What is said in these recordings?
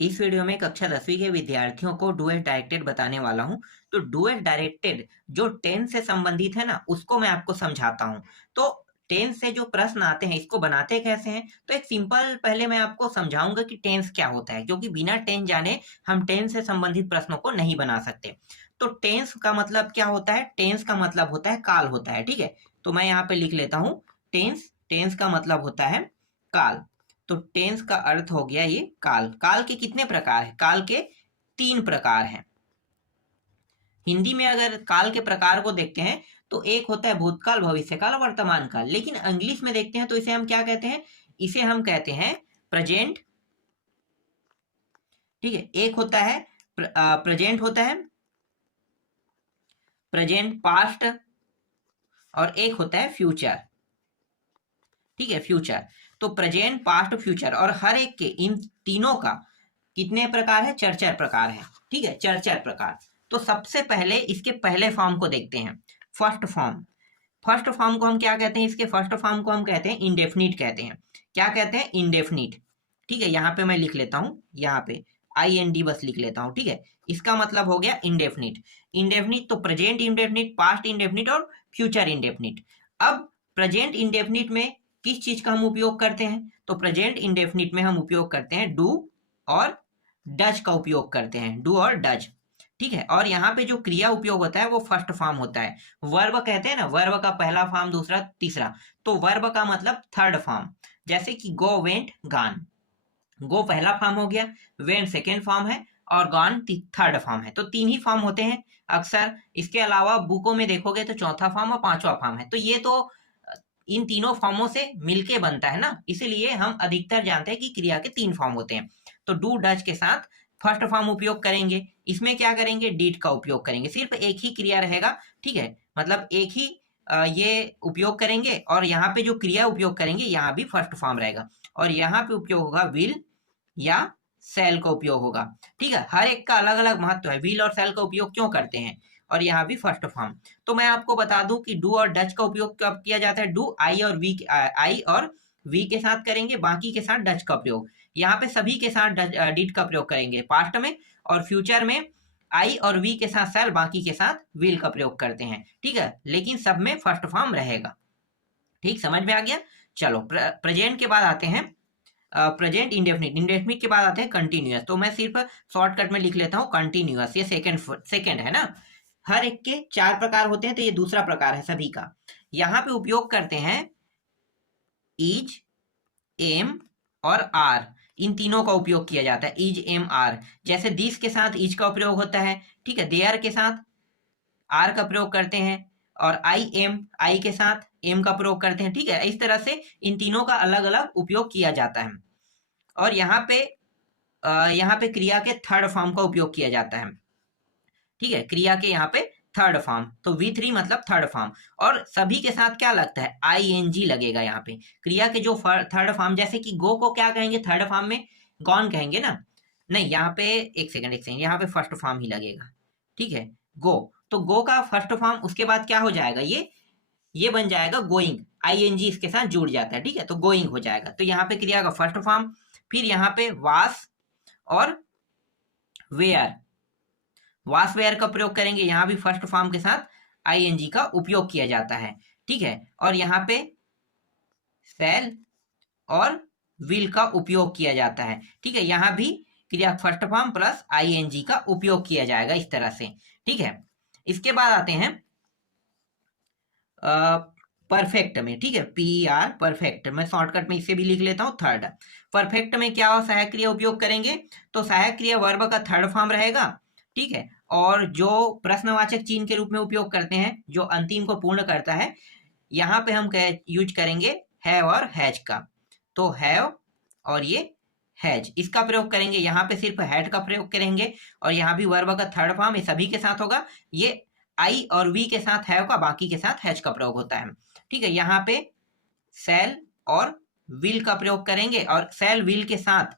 इस वीडियो में कक्षा 10वीं के विद्यार्थियों को डू एस डायरेक्टेड बताने वाला हूं। तो डू एस डायरेक्टेड जो टेंस से संबंधित है ना, उसको मैं आपको समझाता हूं। तो टेंस से जो प्रश्न आते हैं, इसको बनाते कैसे हैं, तो एक सिंपल पहले मैं आपको समझाऊंगा कि टेंस क्या होता है, क्योंकि बिना टेंस जाने हम टेंस से संबंधित प्रश्नों को नहीं बना सकते। तो टेंस का मतलब क्या होता है? टेंस का मतलब होता है काल होता है। ठीक है, तो मैं यहाँ पे लिख लेता हूँ। टेंस टेंस का मतलब होता है काल। तो टेंस का अर्थ हो गया ये काल। काल के कितने प्रकार हैं? काल के 3 प्रकार हैं। हिंदी में अगर काल के प्रकार को देखते हैं तो एक होता है भूतकाल, भविष्यकाल और वर्तमान काल। लेकिन इंग्लिश में देखते हैं तो इसे हम क्या कहते हैं? इसे हम कहते हैं प्रेजेंट। ठीक है, एक होता है प्रेजेंट होता है, प्रेजेंट, पास्ट, और एक होता है फ्यूचर। ठीक है, फ्यूचर। तो प्रेजेंट, पास्ट, फ्यूचर, और हर एक के इन तीनों का कितने प्रकार है? चार प्रकार है। ठीक है, चार प्रकार। तो सबसे पहले इसके पहले फॉर्म को देखते हैं, फर्स्ट फॉर्म। फर्स्ट फॉर्म को हम क्या कहते हैं? इसके फर्स्ट फॉर्म को हम कहते हैं इंडेफिनिट कहते हैं। क्या कहते हैं? इंडेफिनिट। ठीक है, यहाँ पे मैं लिख लेता हूँ, यहाँ पे IND बस लिख लेता हूँ। ठीक है, इसका मतलब हो गया इंडेफिनिट। इंडेफिनिट तो प्रेजेंट इंडेफिनिट, पास्ट इंडेफिनिट और फ्यूचर इंडेफिनिट। अब प्रेजेंट इंडेफिनिट में किस चीज का हम उपयोग करते हैं? तो प्रेजेंट इंडेफिनिट में हम उपयोग करते हैं डू और डज का उपयोग करते हैं, डू और डज। ठीक है, और यहाँ पे जो क्रिया उपयोग होता है वो फर्स्ट फॉर्म होता है। वर्ब कहते हैं ना, वर्ब का पहला फॉर्म, दूसरा, तीसरा। तो वर्ब का मतलब थर्ड फॉर्म। जैसे कि गो, वेंट, गान। गो पहला फॉर्म हो गया, वेंट सेकेंड फॉर्म है, और गॉन थर्ड फॉर्म है। तो 3 ही फॉर्म होते हैं अक्सर। इसके अलावा बुकों में देखोगे तो चौथा फॉर्म और पांचवा फॉर्म है। तो ये तो इन तीनों फॉर्मों से मिलके बनता है ना, इसीलिए हम अधिकतर जानते हैं कि क्रिया के 3 फॉर्म होते हैं। तो डू डज के साथ फर्स्ट फॉर्म उपयोग करेंगे। इसमें क्या करेंगे? डिड का उपयोग करेंगे। सिर्फ एक ही क्रिया रहेगा। ठीक है, मतलब एक ही ये उपयोग करेंगे, और यहाँ पे जो क्रिया उपयोग करेंगे यहाँ भी फर्स्ट फॉर्म रहेगा, और यहाँ पे उपयोग होगा विल या सेल का उपयोग होगा। ठीक है, हर एक का अलग अलग महत्व है, विल और सेल का उपयोग क्यों करते हैं, और यहाँ भी फर्स्ट फॉर्म। तो मैं आपको बता दूं कि डू और डच का उपयोग कब किया जाता है। डू आई और वी के साथ करेंगे, बाकी के साथ डच का प्रयोग। यहाँ पे सभी के साथ डिड का प्रयोग करेंगे पास्ट में, और फ्यूचर में आई और वी के साथ सेल, बाकी के साथ विल का प्रयोग करते हैं। ठीक है, लेकिन सब में फर्स्ट फॉर्म रहेगा। ठीक, समझ में आ गया? चलो, प्रेजेंट के बाद आते हैं प्रेजेंट इंडेफिनिट। इंडेफिनिट के बाद आते हैं कंटिन्यूअस। तो मैं सिर्फ शॉर्टकट में लिख लेता हूँ कंटिन्यूअस। ये सेकंड है ना। हर एक के 4 प्रकार होते हैं, तो ये दूसरा प्रकार है सभी का। यहाँ पे उपयोग करते हैं इज, एम और आर। इन तीनों का उपयोग किया जाता है, इज, एम, आर। जैसे दिस के साथ इज का प्रयोग होता है। ठीक है, देयर के साथ आर का प्रयोग करते हैं, और आई के साथ एम का प्रयोग करते हैं। ठीक है, इस तरह से इन तीनों का अलग अलग उपयोग किया जाता है। और यहाँ पे क्रिया के थर्ड फॉर्म का उपयोग किया जाता है। ठीक है, क्रिया के यहाँ पे थर्ड फॉर्म, तो V3 मतलब थर्ड फॉर्म। और सभी के साथ क्या लगता है? ING लगेगा यहाँ पे। क्रिया के जो थर्ड फॉर्म, जैसे कि गो को क्या कहेंगे थर्ड फॉर्म में? गॉन कहेंगे ना। नहीं, यहाँ पे एक सेकंड, यहाँ पे फर्स्ट फॉर्म ही लगेगा। ठीक है, गो। तो गो का फर्स्ट फॉर्म, उसके बाद क्या हो जाएगा? ये बन जाएगा गोइंग। ING इसके साथ जुड़ जाता है। ठीक है, तो गोइंग हो जाएगा। तो यहाँ पे क्रिया का फर्स्ट फॉर्म। फिर यहाँ पे वास और वेयर, वासवेयर का प्रयोग करेंगे। यहाँ भी फर्स्ट फॉर्म के साथ ING का उपयोग किया जाता है। ठीक है, और यहाँ पे सेल और विल का उपयोग किया जाता है। ठीक है, यहाँ भी क्रिया फर्स्ट फॉर्म प्लस ING का उपयोग किया जाएगा इस तरह से। ठीक है, इसके बाद आते हैं परफेक्ट में। ठीक है, PER परफेक्ट, मैं शॉर्टकट में इसे भी लिख लेता हूँ थर्ड। परफेक्ट में क्या हो? सहायक क्रिया उपयोग करेंगे। तो सहायक क्रिया वर्ब का थर्ड फॉर्म रहेगा। ठीक है, और जो प्रश्नवाचक चिन्ह के रूप में उपयोग करते हैं, जो अंतिम को पूर्ण करता है, यहाँ पे हम यूज करेंगे हैव और हैज का। तो हैव और ये हैज, इसका प्रयोग करेंगे। यहाँ पे सिर्फ हैड का प्रयोग करेंगे, और यहाँ भी वर्ब का थर्ड फॉर्म, ये सभी के साथ होगा। ये आई और वी के साथ हैव का, बाकी के साथ हैज का प्रयोग होता है। ठीक है, यहाँ पे सेल और विल का प्रयोग करेंगे, और सेल विल के साथ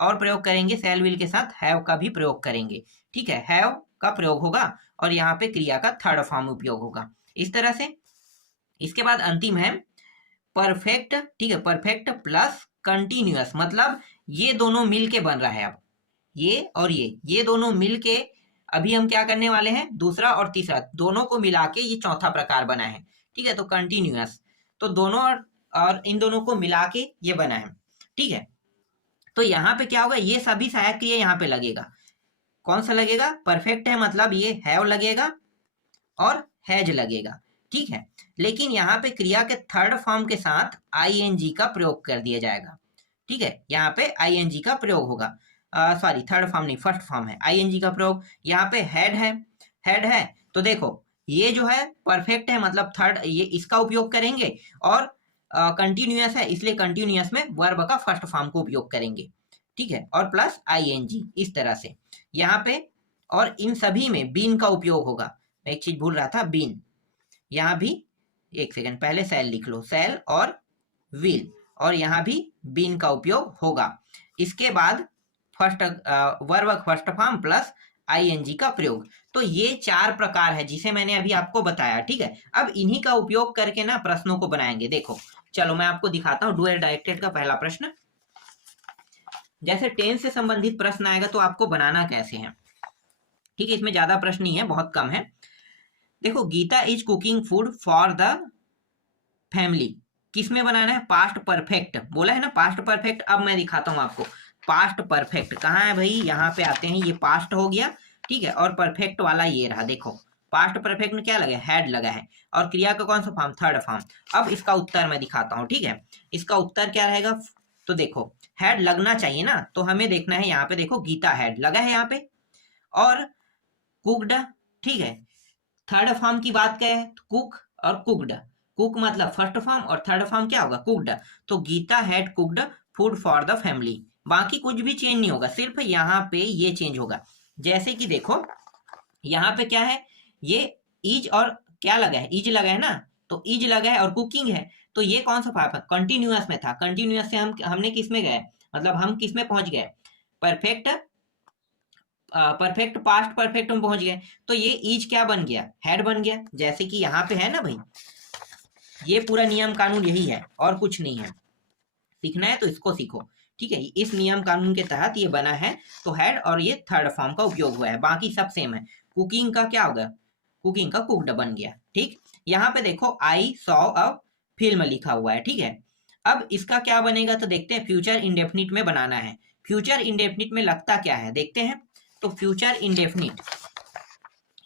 और प्रयोग करेंगे, सेल विल के साथ हैव का भी प्रयोग करेंगे। ठीक है, हैव का प्रयोग होगा, और यहाँ पे क्रिया का थर्ड फॉर्म उपयोग होगा इस तरह से। इसके बाद अंतिम है परफेक्ट। ठीक है, परफेक्ट प्लस कंटिन्यूअस, मतलब ये दोनों मिलके बन रहा है अब। ये और ये दोनों मिलके अभी हम क्या करने वाले हैं, दूसरा और तीसरा दोनों को मिला के ये चौथा प्रकार बना है। ठीक है, तो कंटिन्यूअस, तो दोनों और इन दोनों को मिला के ये बना है। ठीक है, तो यहाँ पे क्या होगा, ये सभी सहायक क्रिया यहाँ पे लगेगा। कौन सा लगेगा, परफेक्ट है मतलब ये हैव लगेगा और हैज लगेगा। ठीक है, लेकिन यहाँ पे क्रिया के थर्ड फॉर्म के साथ आईएनजी का प्रयोग कर दिया जाएगा। ठीक है, यहाँ पे आईएनजी का प्रयोग होगा, सॉरी थर्ड फॉर्म नहीं, फर्स्ट फॉर्म है, आईएनजी का प्रयोग। यहाँ पे हेड है, हेड है, तो देखो ये जो है परफेक्ट है मतलब थर्ड, ये इसका उपयोग करेंगे, और कंटिन्यूअस है इसलिए कंटिन्यूअस में वर्ब का फर्स्ट फॉर्म को उपयोग करेंगे। ठीक है, और प्लस आईएनजी, इस तरह से यहाँ पे। और इन सभी में बीन का उपयोग होगा। मैं एक चीज भूल रहा था, बीन, यहाँ भी एक सेकंड पहले सेल लिख लो, सेल और विल, और यहाँ भी बीन का उपयोग होगा। इसके बाद first verb first form plus ING का प्रयोग। तो ये चार प्रकार है जिसे मैंने अभी आपको बताया। ठीक है, अब इन्हीं का उपयोग करके ना प्रश्नों को बनाएंगे। देखो चलो मैं आपको दिखाता हूँ डुअल डायरेक्टेड का पहला प्रश्न। जैसे टेंस से संबंधित प्रश्न आएगा तो आपको बनाना कैसे है। ठीक है, इसमें ज्यादा प्रश्न नहीं है, बहुत कम है। देखो, Gita is cooking food for the family, किसमें बनाना है, पास्ट परफेक्ट बोला है ना, पास्ट परफेक्ट। अब मैं दिखाता हूं आपको पास्ट परफेक्ट कहाँ है भाई, यहाँ पे आते हैं, ये पास्ट हो गया। ठीक है, और परफेक्ट वाला ये रहा, देखो पास्ट परफेक्ट में क्या लगा है, हैड लगा है, और क्रिया का कौन सा फॉर्म, थर्ड फॉर्म। अब इसका उत्तर मैं दिखाता हूँ। ठीक है, इसका उत्तर क्या रहेगा, तो देखो हैड लगना चाहिए ना, तो हमें देखना है यहाँ पे, देखो गीता हैड लगा है यहाँ पे, और कुकड। ठीक है, थर्ड फॉर्म की बात करें तो कुक और कुकड, कुक मतलब फर्स्ट फॉर्म और थर्ड फॉर्म क्या होगा, कुकड। तो Gita had cooked food for the family, बाकी कुछ भी चेंज नहीं होगा, सिर्फ यहाँ पे ये चेंज होगा। जैसे कि देखो यहाँ पे क्या है, ये इज और क्या लगा है, इज लगा है ना, तो इज लगा है और कुकिंग है, तो ये कौन सा फॉर्म है, कंटिन्यूअस में था। कंटिन्यूअस से हमने किस में गए, मतलब हम किस में पहुंच गए, परफेक्ट, परफेक्ट पास्ट परफेक्ट में पहुंच गए। तो ये इज क्या बन गया, हैड बन गया। जैसे कि यहाँ पे है ना भाई, ये पूरा नियम कानून यही है और कुछ नहीं है, सीखना है तो इसको सीखो। ठीक है, इस नियम कानून के तहत ये बना है, तो हैड और ये थर्ड फॉर्म का उपयोग हुआ है, बाकी सब सेम है। कुकिंग का क्या होगा, कुकिंग का कुकड बन गया। ठीक, यहाँ पे देखो आई सॉ अ फिल्म लिखा हुआ है। ठीक है, अब इसका क्या बनेगा, तो देखते हैं, फ्यूचर इंडेफिनिट में बनाना है। फ्यूचर इंडेफिनिट में लगता क्या है देखते हैं। तो फ्यूचर इंडेफिनिट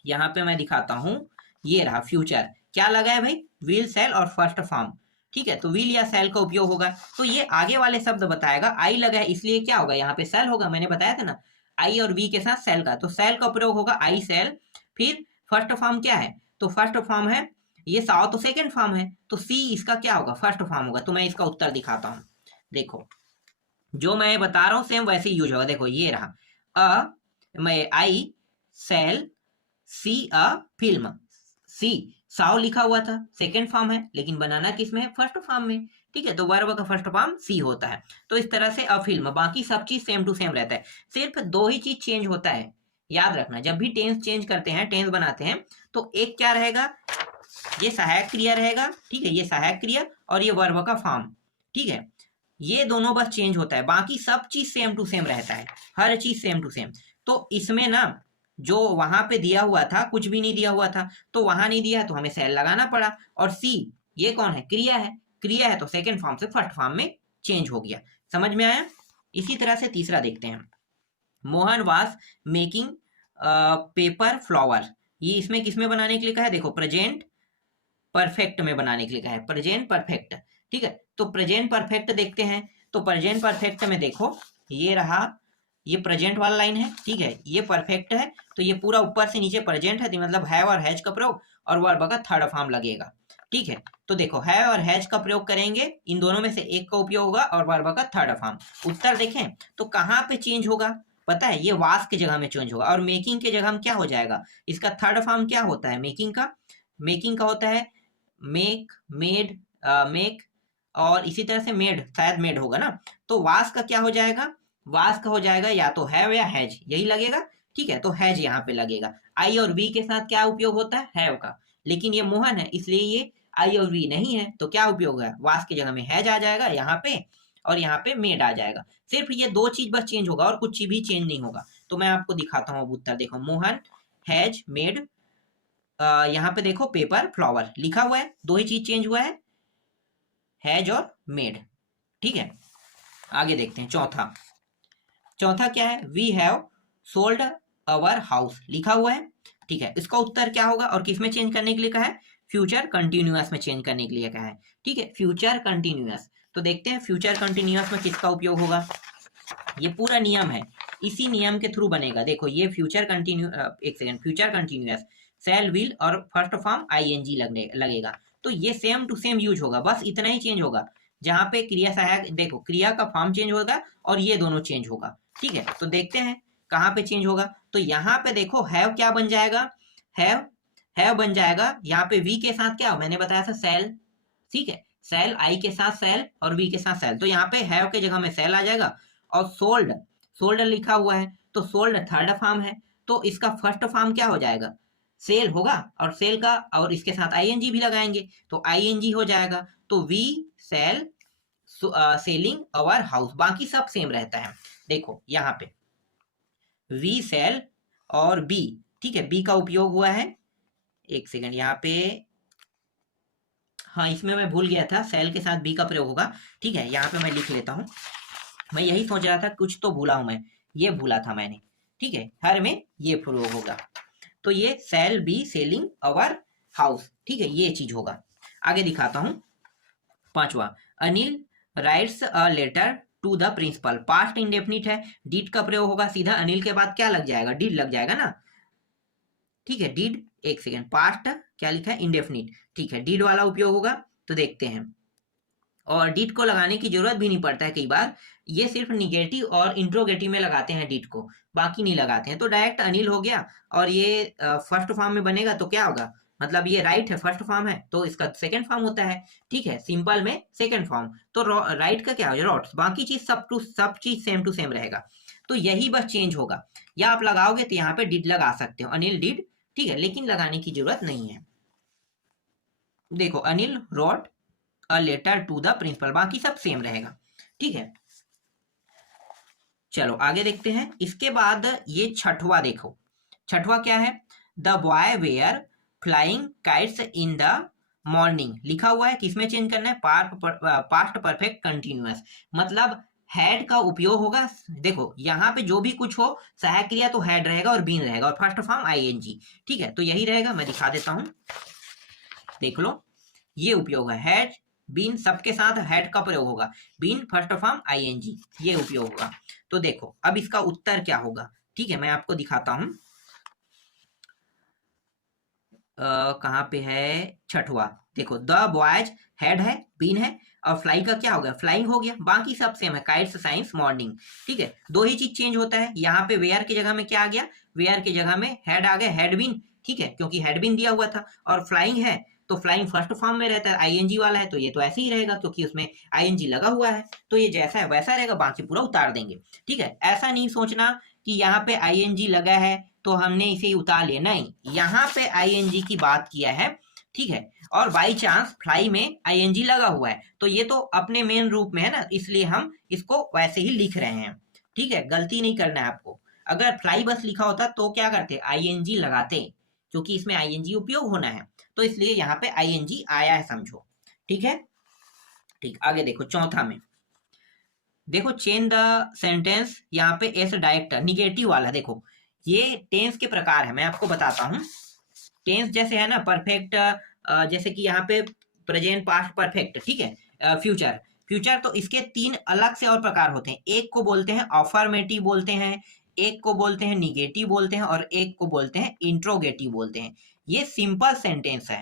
यहाँ पे मैं दिखाता हूं, ये रहा फ्यूचर, क्या लगा है भाई, विल सेल और फर्स्ट फॉर्म। ठीक है, तो विल या सेल का उपयोग होगा, तो ये आगे वाले शब्द बताएगा, आई लगा है इसलिए क्या होगा, यहाँ पे सेल होगा, मैंने बताया था ना, आई और वी के साथ सेल का, तो सेल का प्रयोग होगा, आई सेल। फिर फर्स्ट फॉर्म क्या है, तो फर्स्ट फॉर्म है ये, साव तो सेकेंड फॉर्म है, तो सी इसका क्या होगा, फर्स्ट फॉर्म होगा। तो मैं इसका उत्तर दिखाता हूँ, देखो जो मैं बता रहा हूँ सेम वैसे यूज होगा। देखो ये रहा, मैं आई सेल सी अ फिल्म, सी साव लिखा हुआ था, सेकेंड फॉर्म है, लेकिन बनाना किस में है, फर्स्ट फॉर्म में। ठीक है, तो वर्ब का फर्स्ट फॉर्म सी होता है। तो इस तरह से अ फिल्म, बाकी सब चीज सेम टू सेम रहता है, सिर्फ दो ही चीज चेंज होता है। याद रखना, जब भी टेंस चेंज करते हैं, टेंस बनाते हैं, तो एक क्या रहेगा, ये सहायक क्रिया रहेगा। ठीक है, ये सहायक क्रिया और ये वर्ब का फॉर्म। ठीक है, ये दोनों बस चेंज होता है, बाकी सब चीज सेम टू सेम रहता है, हर चीज सेम टू सेम। तो इसमें ना जो वहां पे दिया हुआ था कुछ भी नहीं दिया हुआ था, तो वहां नहीं दिया है तो हमें सेल लगाना पड़ा। और सी ये कौन है, क्रिया है, क्रिया है तो सेकंड फॉर्म से फर्स्ट फॉर्म में चेंज हो गया। समझ में आया। इसी तरह से तीसरा देखते हैं, Mohan was making paper flower, ये इसमें किसमें बनाने के लिए कहा है, देखो प्रेजेंट परफेक्ट में बनाने के लिए कहा है, प्रेजेंट परफेक्ट। ठीक है, तो प्रेजेंट परफेक्ट देखते हैं, तो प्रेजेंट परफेक्ट में देखो ये रहा, ये प्रेजेंट वाला लाइन है। ठीक है, ये परफेक्ट है, तो ये पूरा ऊपर से नीचे प्रेजेंट है, तो मतलब है और हैज का प्रयोग और वर्ब का थर्ड फॉर्म लगेगा। ठीक है, तो देखो है और हैज का प्रयोग करेंगे, इन दोनों में से एक का उपयोग होगा और वर्ब का थर्ड फॉर्म। उत्तर देखें तो कहाँ पे चेंज होगा, पता है, ये वास की जगह में चेंज होगा, और मेकिंग की जगह में क्या हो जाएगा, इसका थर्ड फॉर्म क्या होता है, मेकिंग का, मेकिंग का होता है मेक, मेड, मेक, और इसी तरह से मेड, शायद मेड होगा ना, तो वास का क्या हो जाएगा, वास का हो जाएगा या तो हैव या हैज, यही लगेगा। ठीक है, तो हैज यहाँ पे लगेगा। आई और वी के साथ क्या उपयोग होता है, हैव का, लेकिन ये मोहन है इसलिए ये आई और वी नहीं है, तो क्या उपयोग है, वास की जगह में हैज आ जाएगा यहाँ पे, और यहाँ पे मेड आ जाएगा। सिर्फ ये दो चीज बस चेंज होगा और कुछ भी चेंज नहीं होगा। तो मैं आपको दिखाता हूँ अब उत्तर। देखो, मोहन हैज मेड, यहाँ पे देखो पेपर फ्लावर लिखा हुआ है, दो ही चीज चेंज हुआ है, हैज और मेड। ठीक है, आगे देखते हैं चौथा। चौथा क्या है, we have sold our house लिखा हुआ है। ठीक है, इसका उत्तर क्या होगा और किस में चेंज करने के लिए कहा है, फ्यूचर कंटिन्यूअस में चेंज करने के लिए कहा है। ठीक है, फ्यूचर कंटिन्यूअस। तो देखते हैं फ्यूचर कंटिन्यूअस में किसका उपयोग होगा। ये पूरा नियम है, इसी नियम के थ्रू बनेगा। देखो ये फ्यूचर कंटिन्यू, एक second, future continuous shall will और फर्स्ट फॉर्म आईएनजी लगेगा। तो ये सेम टू सेम यूज होगा, बस इतना ही चेंज होगा। जहां पे क्रिया सहायक, देखो क्रिया का फॉर्म चेंज होगा और ये दोनों चेंज होगा। ठीक है, तो देखते हैं कहाँ पे चेंज होगा। तो यहाँ पे देखो हैव क्या बन जाएगा, हैव बन जाएगा। यहाँ पे वी के साथ क्या, मैंने बताया था सेल। ठीक है, सेल, आई के साथ सेल और वी के साथ सेल, तो यहाँ पे हैव के जगह में सेल आ जाएगा। और सोल्ड, सोल्ड लिखा हुआ है तो सोल्ड थर्ड फॉर्म है, तो इसका फर्स्ट फॉर्म क्या हो जाएगा, सेल होगा। और सेल का, और इसके साथ आईएनजी भी लगाएंगे तो आईएनजी हो जाएगा। तो we shall selling our house, बाकी सब सेम रहता है। देखो यहाँ पे वी सेल और बी, ठीक है, बी का उपयोग हुआ है, एक सेकंड यहाँ पे, हाँ इसमें मैं भूल गया था, सेल के साथ बी का प्रयोग होगा। ठीक है, यहाँ पे मैं लिख लेता हूँ, मैं यही सोच रहा था कुछ तो भूला हूं मैं, ये भूला था मैंने। ठीक है, हर में ये प्रयोग होगा। तो ये shall be selling our house, ठीक है, ये चीज होगा। आगे दिखाता हूं, पांचवा, Anil writes a letter to the principal, past indefinite है, डिड का प्रयोग होगा सीधा, अनिल के बाद क्या लग जाएगा, डिड लग जाएगा ना। ठीक है, डिड, एक सेकेंड, पास्ट क्या लिखा है, इंडेफिनिट। ठीक है, डिड वाला उपयोग होगा। तो देखते हैं, और डिड को लगाने की जरूरत भी नहीं पड़ता है कई बार, ये सिर्फ निगेटिव और इंट्रोगेटिव में लगाते हैं डिड को, बाकी नहीं लगाते हैं। तो डायरेक्ट अनिल हो गया, और ये फर्स्ट फॉर्म में बनेगा तो क्या होगा, मतलब ये राइट है, फर्स्ट फॉर्म है तो इसका सेकंड फॉर्म होता है। ठीक है, सिंपल में सेकंड फॉर्म, तो राइट का क्या हो जाएगा, रॉट्स, बाकी चीज सब चीज सेम टू सेम रहेगा। तो यही बस चेंज होगा, या आप लगाओगे तो यहाँ पे डिड लगा सकते हो, अनिल डिड। ठीक है, लेकिन लगाने की जरूरत नहीं है। देखो, Anil wrote a letter to the principal, बाकी सब सेम रहेगा। ठीक है, चलो आगे देखते हैं। इसके बाद ये छठवा, देखो छठवा क्या है, the boy were flying kites in the morning लिखा हुआ है, किसमें चेंज करना है, पास्ट परफेक्ट कंटिन्यूअस, मतलब हैड का उपयोग होगा। देखो यहाँ पे जो भी कुछ हो, सहायक क्रिया तो हैड रहेगा और बीन रहेगा, और फर्स्ट फॉर्म आईएनजी। ठीक है, तो यही रहेगा, मैं दिखा देता हूं, देख लो, ये उपयोग है, हैड बीन सबके साथ हैड का प्रयोग होगा, बीन फर्स्ट फॉर्म आईएनजी, ये उपयोग होगा। तो देखो अब इसका उत्तर क्या होगा। ठीक है, मैं आपको दिखाता हूं, कहाँ पे है, छठवा। देखो, द बॉयज हैड है, बीन है, और फ्लाई का क्या हो गया, फ्लाइंग हो गया, बाकी सब सेम है, काइट्स साइंस मॉर्निंग। ठीक है, दो ही चीज चेंज होता है, यहाँ पे वेयर की जगह में क्या आ गया, वेयर की जगह में हैड आ गया, हैड बीन। ठीक है, क्योंकि हैड बीन दिया हुआ था, और फ्लाइंग है तो फ्लाइंग फर्स्ट फॉर्म में रहता है, आईएनजी वाला है तो ये तो ऐसे ही रहेगा क्योंकि उसमें आईएनजी लगा हुआ है, तो ये जैसा है वैसा रहेगा, बाकी पूरा उतार देंगे। ठीक है, ऐसा नहीं सोचना कि यहाँ पे आईएनजी लगा है तो हमने इसे ही उतार लिया, नहीं, यहाँ पे आईएनजी की बात किया है। ठीक है, और बाई चांस फ्लाई में आईएनजी लगा हुआ है तो ये तो अपने मेन रूप में है ना, इसलिए हम इसको वैसे ही लिख रहे हैं। ठीक है, गलती नहीं करना है आपको, अगर फ्लाई बस लिखा होता तो क्या करते, आईएनजी लगाते, क्योंकि इसमें आईएनजी उपयोग होना है, तो इसलिए यहाँ पे आईएनजी आया है, समझो। ठीक है, ठीक, आगे देखो चौथा में, देखो चेंज द सेंटेंस, यहाँ पे एस डायरेक्ट निगेटिव वाला, देखो ये टेंस के प्रकार है, मैं आपको बताता हूँ। टेंस जैसे है ना परफेक्ट, जैसे कि यहाँ पे प्रेजेंट पास्ट परफेक्ट, ठीक है, फ्यूचर, फ्यूचर, तो इसके तीन अलग से और प्रकार होते हैं, एक को बोलते हैं अफर्मेटिव बोलते हैं, एक को बोलते हैं निगेटिव बोलते हैं, और एक को बोलते हैं इंट्रोगेटिव बोलते हैं। ये सिंपल सेंटेंस है,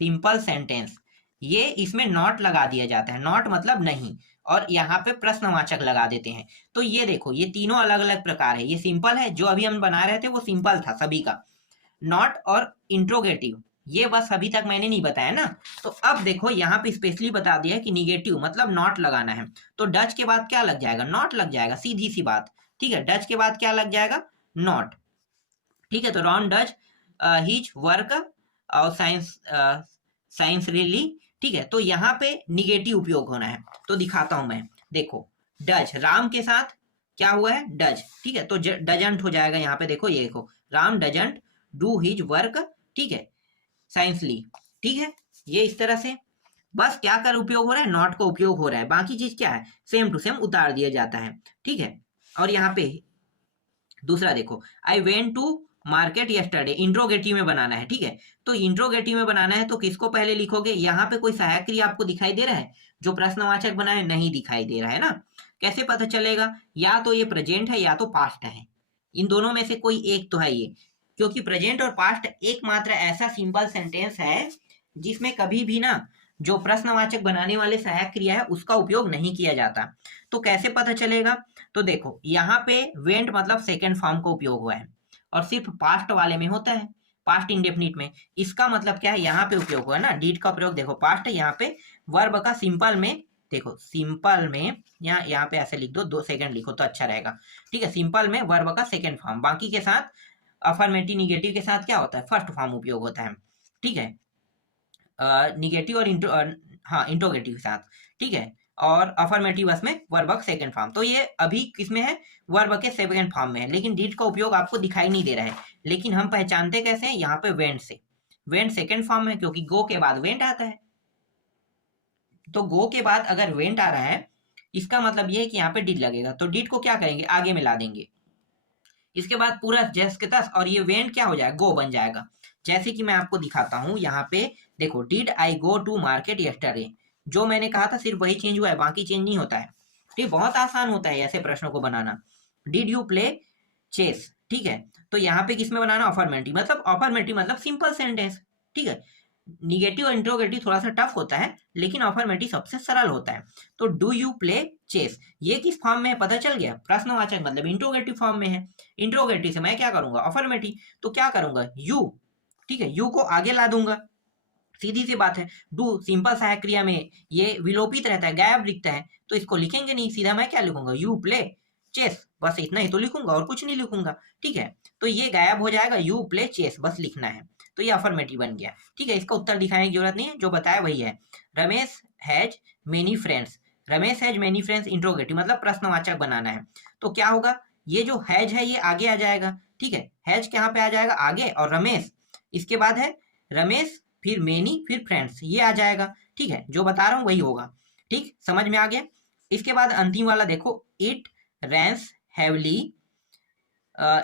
सिंपल सेंटेंस, ये इसमें नॉट लगा दिया जाता है, नॉट मतलब नहीं, और यहाँ पे प्रश्नवाचक लगा देते हैं। तो ये देखो, ये तीनों अलग अलग प्रकार है, ये सिंपल है, जो अभी हम बना रहे थे वो सिंपल था सभी का, नॉट और इंट्रोगेटिव ये बस अभी तक मैंने नहीं बताया ना। तो अब देखो यहाँ पे स्पेशली बता दिया है कि निगेटिव मतलब नॉट लगाना है, तो डच के बाद क्या लग जाएगा, नॉट लग जाएगा, सीधी सी बात। ठीक है, डच के बाद क्या लग जाएगा, नॉट। ठीक है, तो रॉन डच हिज वर्क और साइंस, साइंस रियली, ठीक है, तो यहाँ पे निगेटिव उपयोग होना है, तो दिखाता हूं मैं। देखो डज, राम के साथ क्या हुआ है, डज, ठीक है, तो डजंट हो जाएगा यहाँ पे। देखो ये देखो, Ram doesn't do his work, ठीक है, साइंसली, ठीक है, ये इस तरह से बस क्या कर उपयोग हो रहा है, नॉट का उपयोग हो रहा है, बाकी चीज क्या है, सेम टू सेम उतार दिया जाता है, ठीक है। और यहाँ पे दूसरा देखो, I went to market yesterday, interrogative में बनाना है, ठीक है, तो इंट्रोगेटिव में बनाना है तो किसको पहले लिखोगे, यहाँ पे कोई सहायक क्रिया आपको दिखाई दे रहा है, जो प्रश्नवाचक बना है नहीं दिखाई दे रहा है ना। कैसे पता चलेगा, या तो ये प्रेजेंट है या तो पास्ट है, इन दोनों में से कोई एक तो है ये, क्योंकि प्रेजेंट और पास्ट एकमात्र ऐसा सिंपल सेंटेंस है जिसमें कभी भी ना जो प्रश्नवाचक बनाने वाले सहायक क्रिया है उसका उपयोग नहीं किया जाता। तो कैसे पता चलेगा, तो देखो यहाँ पे वेंट मतलब सेकेंड फॉर्म का उपयोग हुआ है और सिर्फ पास्ट वाले में होता है, पास्ट इंडेफिनिट में। इसका मतलब क्या है, यहाँ पे उपयोग हुआ ना, डीड का प्रयोग देखो पास्ट है, यहाँ पे वर्ब का सिंपल में, देखो सिंपल में यहाँ पे ऐसे लिख दो, 2 सेकंड लिखो तो अच्छा रहेगा, ठीक है, सिंपल में वर्ब का सेकेंड फॉर्म, बाकी के साथ अफर्मेटिव निगेटिव के साथ क्या होता है, फर्स्ट फॉर्म उपयोग होता है, ठीक है, निगेटिव और इंट्रोगेटिव के साथ, ठीक है, और अफर्मेटिव बस में वर्ब सेकंड फॉर्म। तो ये अभी किसमें है, वर्ब के सेकंड फॉर्म में है, लेकिन डीड का उपयोग आपको दिखाई नहीं दे रहा है, लेकिन हम पहचानते कैसे हैं, यहाँ पे वेंट से, वेंट सेकंड फॉर्म में, क्योंकि गो के बाद वेंट आता है, तो गो के बाद अगर वेंट आ रहा है इसका मतलब ये है कि यहाँ पे डीड लगेगा, तो डीड को क्या करेंगे, आगे में ला देंगे, इसके बाद पूरा जस के तस, और ये वेंट क्या हो जाएगा, गो बन जाएगा। जैसे कि मैं आपको दिखाता हूं, यहाँ पे देखो, did I go to market yesterday, जो मैंने कहा था सिर्फ वही चेंज हुआ है, बाकी चेंज नहीं होता है, ठीक, बहुत आसान होता है ऐसे प्रश्नों को बनाना। डिड यू प्ले चेस, ठीक है, तो यहाँ पे किसमें बनाना, अफर्मेटिव, मतलब अफर्मेटिव मतलब सिंपल सेंटेंस, ठीक है, निगेटिव और इंट्रोगेटिव थोड़ा सा टफ होता है, लेकिन अफर्मेटिव सबसे सरल होता है। तो डू यू प्ले चेस, ये किस फॉर्म में है पता चल गया, प्रश्नवाचक मतलब इंट्रोगेटिव फॉर्म में है, इंट्रोगेटिव से मैं क्या करूंगा, अफर्मेटिव, तो क्या करूंगा, यू, ठीक है, यू को आगे ला दूंगा, सीधी सी बात है। डू सिंपल सहायक क्रिया में ये विलोपित रहता है, गायब दिखता है, तो इसको लिखेंगे नहीं, सीधा मैं क्या लिखूंगा, यू प्ले चेस, बस इतना ही तो लिखूंगा और कुछ नहीं लिखूंगा, ठीक है, तो ये गायब हो जाएगा, यू प्ले चेस बस लिखना है, तो ये अफर्मेटिव बन गया, ठीक है, इसका उत्तर दिखाने की जरूरत नहीं है, जो बताया वही है। Ramesh has many friends, Ramesh has many friends interrogative मतलब प्रश्नवाचक बनाना है, तो क्या होगा, ये जो हैज है ये आगे आ जाएगा, ठीक है, हैज कहाँ पे आ जाएगा, आगे, और रमेश इसके बाद है, रमेश फिर मेनी फिर फ्रेंड्स, ये आ जाएगा, ठीक है, जो बता रहा हूँ वही होगा, ठीक, समझ में आ गया। इसके बाद अंतिम वाला देखो, इट रेन्स हैवली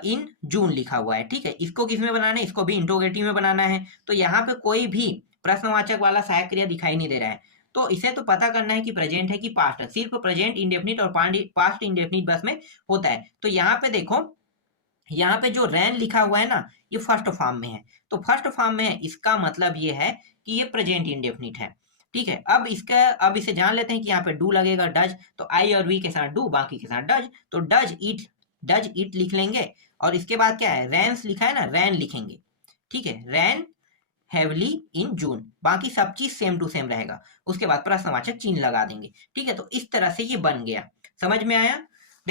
इन जून लिखा हुआ है, ठीक है, इसको किस में बनाना है, इसको भी इंट्रोगेटिव में बनाना है, तो यहाँ पे कोई भी प्रश्नवाचक वाला सहायक क्रिया दिखाई नहीं दे रहा है, तो इसे तो पता करना है कि प्रेजेंट है कि पास्ट है, सिर्फ प्रेजेंट इंडेफिनिट और पास्ट इंडेफिनिट बस में होता है। तो यहाँ पे देखो, यहाँ पे जो रैन लिखा हुआ है ना, ये फर्स्ट फॉर्म में है, तो फर्स्ट फॉर्म में है, इसका मतलब ये है कि ये प्रेजेंट इंडेफिनिट है, ठीक है। अब इसे जान लेते हैं कि यहाँ पे डू लगेगा, डज, तो आई और वी के साथ डू, बाकी के साथ डज, तो डज इट लिख लेंगे, और इसके बाद क्या है, रैन्स लिखा है ना, रैन लिखेंगे, ठीक है, रैन हैवली इन जून, बाकी सब चीज सेम टू सेम रहेगा, उसके बाद प्रश्नवाचक चिन्ह लगा देंगे, ठीक है, तो इस तरह से ये बन गया, समझ में आया।